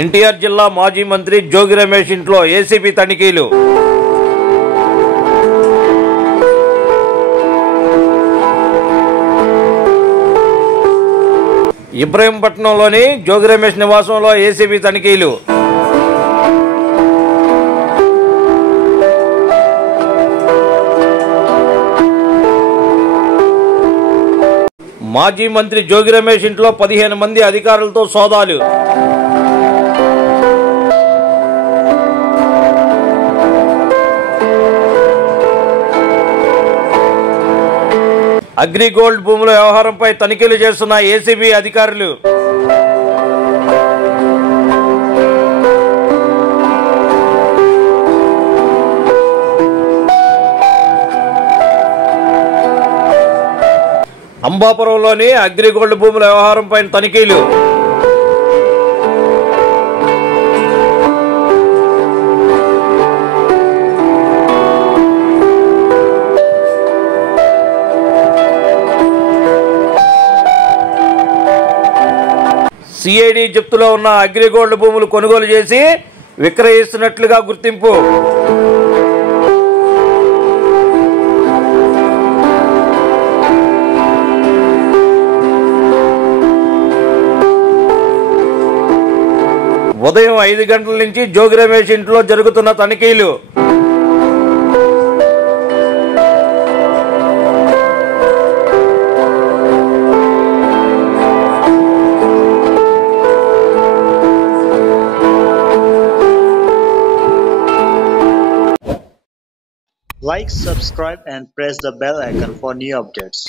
ఎన్టీఆర్ జిల్లా మాజీ మంత్రి జోగి రమేష్ ఇంట్లో ఏసీబీ తనిఖీలు. ఇబ్రహీంపట్నంలోని జోగి రమేష్ నివాసంలో ఏసీబీ తనిఖీలు. మాజీ మంత్రి జోగి రమేష్ ఇంట్లో 15 మంది అధికారులతో సోదాలు. అగ్రిగోల్డ్ భూముల వ్యవహారంపై తనిఖీలు చేస్తున్న ఏసీబీ అధికారులు. అంబాపురంలోని అగ్రిగోల్డ్ భూముల వ్యవహారంపై తనిఖీలు. సిఐడి జప్తులో ఉన్న అగ్రిగోల్డ్ భూములు కొనుగోలు చేసి విక్రయిస్తున్నట్లుగా గుర్తింపు. ఉదయం 5 గంటల నుంచి జోగి రమేష్ ఇంట్లో జరుగుతున్న తనిఖీలు. Like, subscribe and press the bell icon for new updates.